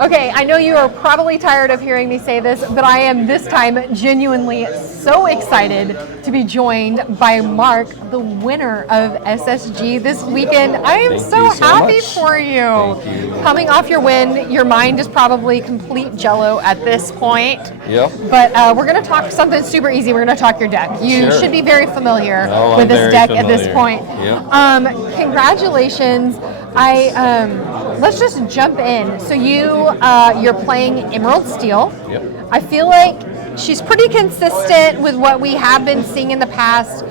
Okay, I know you are probably tired of hearing me say this, but I am this time genuinely so excited to be joined by Mark, the winner of SSG this weekend. I am so happy for you. Thank you. Coming off your win, your mind is probably complete jello at this point. Yep. But we're going to talk something super easy. We're going to talk your deck. You should be very familiar with this deck at this point. Yep. Congratulations. Let's just jump in. So you're playing Emerald Steel. Yep. I feel like she's pretty consistent with what we have been seeing in the past.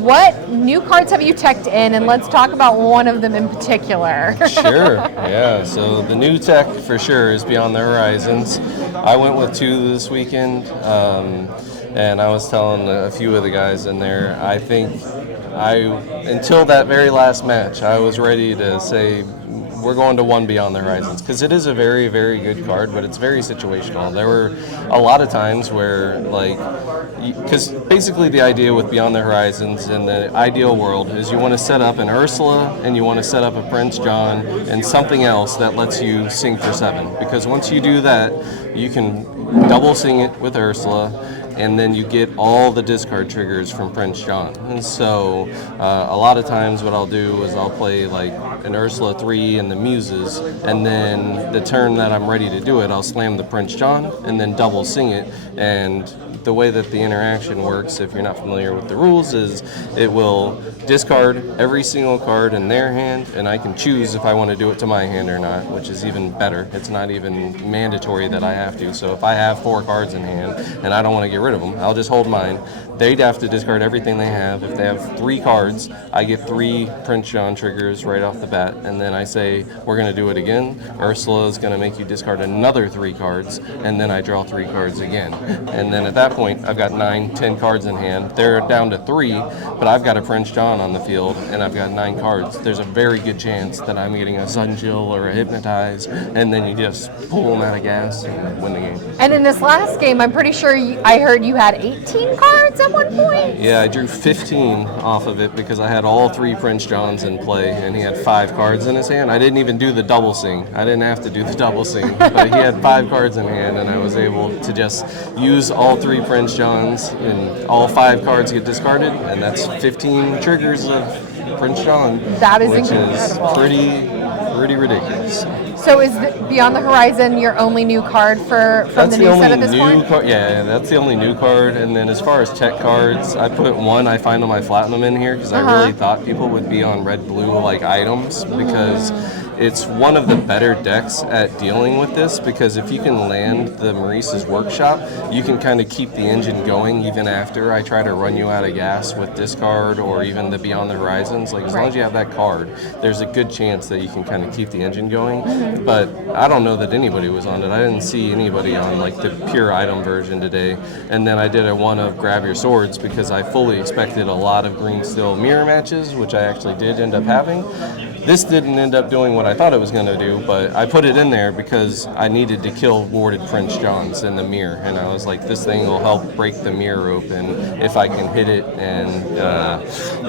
What new cards have you teched in? And let's talk about one of them in particular. Sure. Yeah. So the new tech for sure is Beyond the Horizons. I went with 2 this weekend, and I was telling a few of the guys in there, I think until that very last match, I was ready to say, we're going to 1 Beyond the Horizons, because it is a very, very good card, but it's very situational. There were a lot of times where, because basically the idea with Beyond the Horizons in the ideal world is you want to set up an Ursula and you want to set up a Prince John and something else that lets you sing for 7. Because once you do that, you can double sing it with Ursula, and then you get all the discard triggers from Prince John. And so a lot of times what I'll do is I'll play like an Ursula 3 and the Muses, and then the turn that I'm ready to do it, I'll slam the Prince John and then double sing it. And the way that the interaction works, if you're not familiar with the rules, is it will discard every single card in their hand, and I can choose if I want to do it to my hand or not, which is even better. It's not even mandatory that I have to. So if I have 4 cards in hand and I don't want to get rid of them, I'll just hold mine. They'd have to discard everything they have. If they have 3 cards, I get 3 Prince John triggers right off the bat, and then I say, we're going to do it again. Ursula is going to make you discard another 3 cards, and then I draw 3 cards again. And then at that point, I've got 9, 10 cards in hand. They're down to 3, but I've got a Prince John on the field, and I've got 9 cards. There's a very good chance that I'm getting a Sun Chill or a Hypnotize, and then you just pull them out of gas and win the game. And in this last game, I'm pretty sure I heard you had 18 cards at one point? Yeah, I drew 15 off of it because I had all 3 Prince Johns in play, and he had 5 cards in his hand. I didn't even do the double sing. I didn't have to do the double sing, but he had 5 cards in hand, and I was able to just use all 3 Prince Johns, and all 5 cards get discarded, and that's 15 triggers of Prince John. That is which incredible. Is pretty ridiculous. So is Beyond the Horizon your only new card from the new set at this point? Yeah, that's the only new card. And then as far as tech cards, I put 1 I find on my Platinum in here because I really thought people would be on red-blue like items, because it's one of the better decks at dealing with this, because if you can land the Maurice's Workshop, you can kind of keep the engine going even after I try to run you out of gas with this card or even the Beyond the Horizons. Like, as long as you have that card, there's a good chance that you can kind of keep the engine going. But I don't know that anybody was on it. I didn't see anybody on like the pure item version today. And then I did a one of Grab Your Swords because I fully expected a lot of green steel mirror matches, which I actually did end up having. This didn't end up doing what I thought it was going to do, but I put it in there because I needed to kill warded Prince Johns in the mirror, and I was like, this thing will help break the mirror open if I can hit it, and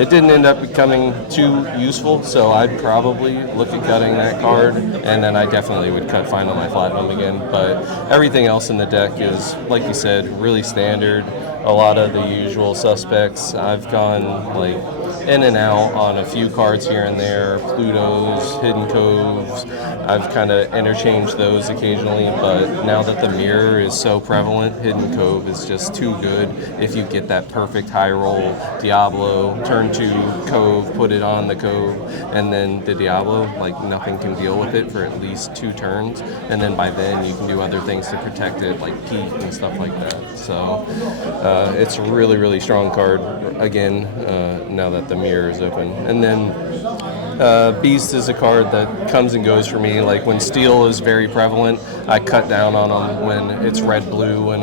it didn't end up becoming too useful, so I'd probably look at cutting that card, and then I definitely would cut Final My Platinum again, but everything else in the deck is, like you said, really standard. A lot of the usual suspects. I've gone like in and out on a few cards here and there, Plutos, Hidden Coves. I've kind of interchanged those occasionally, but now that the mirror is so prevalent, Hidden Cove is just too good. If you get that perfect high roll Diablo, turn 2 Cove, put it on the Cove, and then the Diablo, like nothing can deal with it for at least 2 turns, and then by then you can do other things to protect it, like peek and stuff like that. So it's a really, really strong card, again, now that the mirror is open. And then Beast is a card that comes and goes for me. Like when Steel is very prevalent, I cut down on them. When it's red, blue, and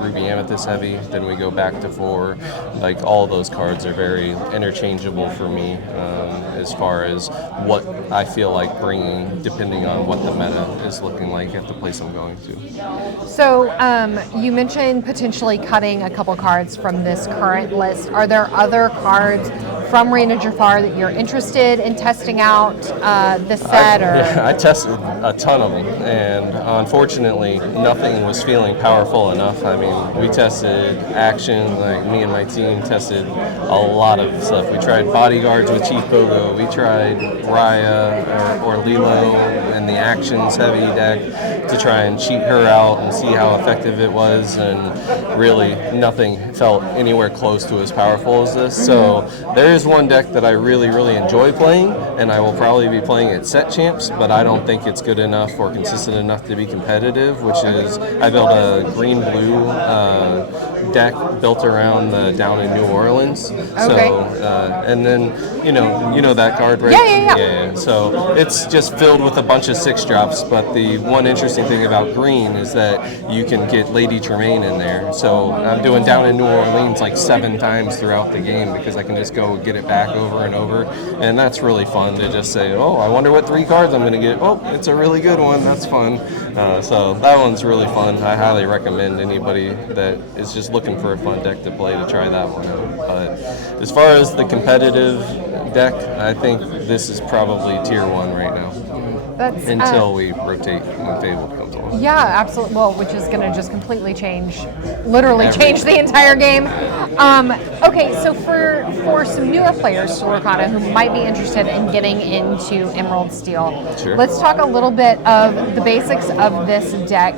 ruby amethyst heavy, then we go back to 4. Like all those cards are very interchangeable for me as far as what I feel like bringing, depending on what the meta is looking like at the place I'm going to. So you mentioned potentially cutting a couple cards from this current list. Are there other cards from Reina Jafar that you're interested in testing out this set? I tested a ton of them, and unfortunately, nothing was feeling powerful enough. I mean, we tested action, like me and my team tested a lot of stuff. We tried bodyguards with Chief Bogo, we tried Raya or Lilo and the actions heavy deck to try and cheat her out and see how effective it was, and really nothing felt anywhere close to as powerful as this. So there is one deck that I really enjoy playing, and I will probably be playing at set champs, but I don't think it's good enough or consistent enough to be competitive, which is I built a green-blue deck built around the down in New Orleans. Okay. So, and then, you know that card, right? Yeah. So it's just filled with a bunch of 6-drops, but the one interesting thing about green is that you can get Lady Tremaine in there. So I'm doing down in New Orleans like 7 times throughout the game because I can just go get it back over and over, and that's really fun to just say, oh, I wonder what 3 cards I'm going to get. Oh, it's a really good one. That's fun. So that one's really fun. I highly recommend anybody that is just looking for a fun deck to play to try that one out. But as far as the competitive deck, I think this is probably tier 1 right now. That's until we rotate when Fable comes along. Yeah, absolutely. Well, which is going to just completely change, literally change the entire game. Okay, so for some newer players to Lorcana who might be interested in getting into Emerald Steel, Sure. Let's talk a little bit of the basics of this deck.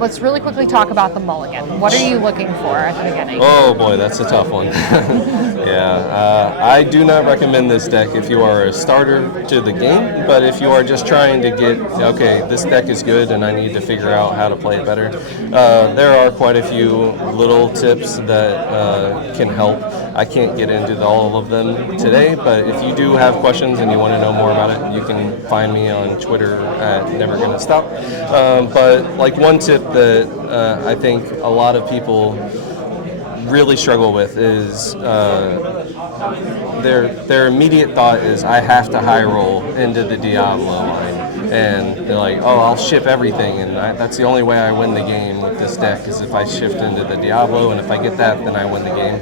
Let's really quickly talk about the mulligan. What are you looking for at the beginning? Oh boy, that's a tough one. I do not recommend this deck if you are a starter to the game, but if you are just trying to get, okay, this deck is good and I need to figure out how to play it better, there are quite a few little tips that can help. I can't get into all of them today, but if you do have questions and you want to know more about it, you can find me on Twitter at Never Gonna Stop. But like one tip that I think a lot of people really struggle with is their immediate thought is, I have to high roll into the Diablo line. And they're like, oh, I'll ship everything, and that's the only way I win the game with this deck is if I shift into the Diablo, and if I get that, then I win the game.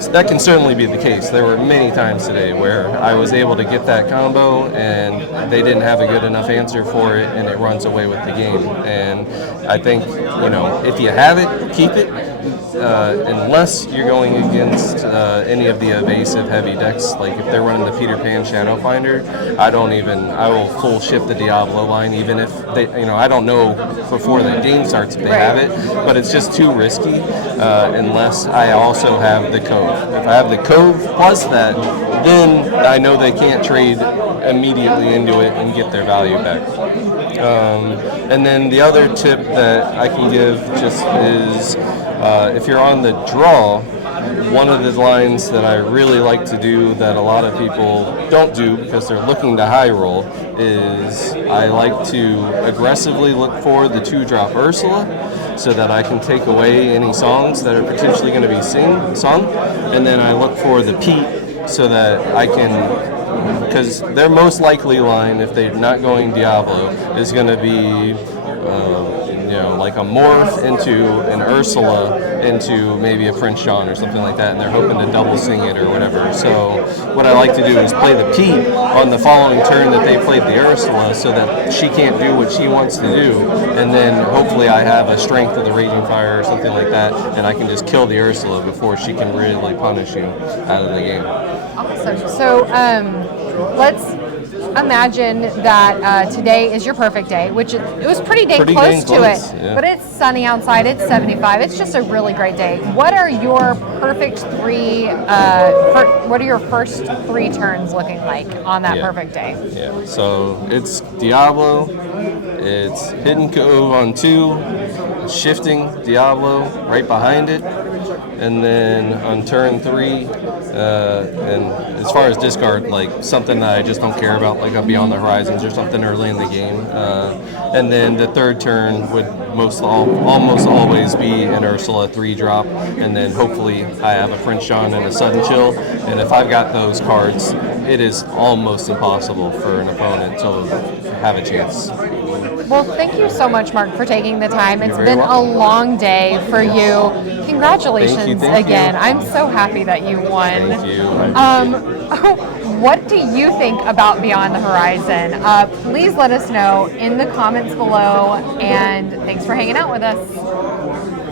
So that can certainly be the case. There were many times today where I was able to get that combo, and they didn't have a good enough answer for it, and it runs away with the game. And I think, if you have it, keep it. Unless you're going against any of the evasive heavy decks, like if they're running the Peter Pan Shadow Finder, I will full ship the Diablo line, even if they, I don't know before the game starts if they have it, but it's just too risky unless I also have the Cove. If I have the Cove plus that, then I know they can't trade immediately into it and get their value back. And then the other tip that I can give just is, if you're on the draw, one of the lines that I really like to do that a lot of people don't do because they're looking to high roll is I like to aggressively look for the 2-drop Ursula so that I can take away any songs that are potentially going to be sung, and then I look for the Pete so that I can, because their most likely line, if they're not going Diablo, is going to be like a morph into an Ursula into maybe a Prince John or something like that, and they're hoping to double sing it or whatever. So what I like to do is play the Pete on the following turn that they played the Ursula so that she can't do what she wants to do, and then hopefully I have a strength of the Raging Fire or something like that, and I can just kill the Ursula before she can really punish you out of the game. Awesome. So let's imagine that today is your perfect day, which it was pretty close to it, yeah. But it's sunny outside, it's 75, it's just a really great day. What are your perfect 3, what are your first 3 turns looking like on that perfect day? Yeah, so it's Diablo, it's Hidden Cove on 2, shifting Diablo right behind it, and then on turn 3, and as far as discard, like something that I just don't care about, like a Beyond the Horizons or something early in the game. And then the third turn would almost always be an Ursula 3-drop, and then hopefully I have a Prince John and a Sudden Chill. And if I've got those cards, it is almost impossible for an opponent to have a chance. Well, thank you so much, Mark, for taking the time. It's You're very been welcome. a long day for you. congratulations Thank you. again. I'm so happy that you won. Thank you. What do you think about Beyond the Horizon? Please let us know in the comments below, and thanks for hanging out with us.